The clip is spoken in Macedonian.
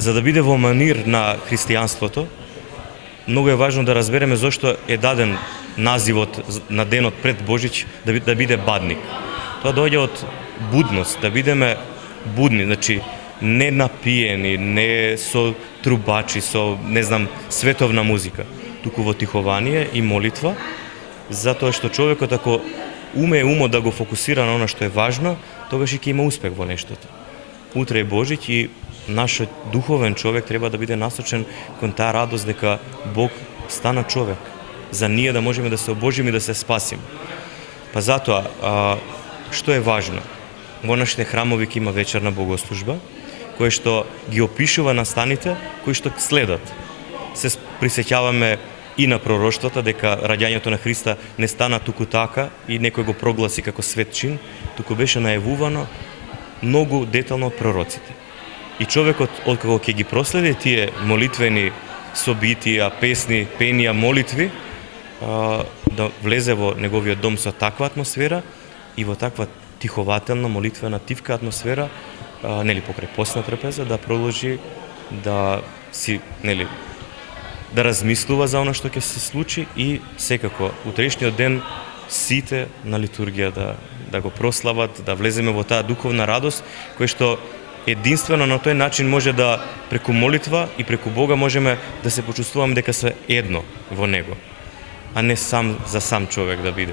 За да биде во манир на христијанството, многу е важно да разбереме зошто е даден називот на денот пред Божич да биде бадник. Тоа доаѓа од будност, да бидеме будни, значи не напиени, не со трубачи, со, не знам, световна музика, туку во тихование и молитва, затоа што човекот ако умот да го фокусира на она што е важно, тогаш и ќе има успех во нештото. Утре е Божич и нашиот духовен човек треба да биде насочен кон таа радост дека Бог стана човек, за ние да можеме да се обожиме и да се спасиме. Па затоа, што е важно? Во нашите храмови ќе има вечерна богослужба, кој што ги опишува настаните кои што следат. Се присеќаваме и на пророштвата дека раѓањето на Христа не стана туку така и некој го прогласи како свет чин, туку беше најавувано многу детално од пророците. И човекот, откако ќе ги проследи тие молитвени собитија, песни, пенија, молитви, да влезе во неговиот дом со таква атмосфера и во таква тихователна, молитвена, тивка атмосфера, нели покрај постна трпеза, да продолжи да си, нели, да размислува за она што ќе се случи и секако утрешниот ден сите на литургија да го прослават, да влеземе во таа духовна радост која што единствено на тој начин може да преку молитва и преку Бога можеме да се почувствуваме дека се едно во него, а не сам за сам човек да биде.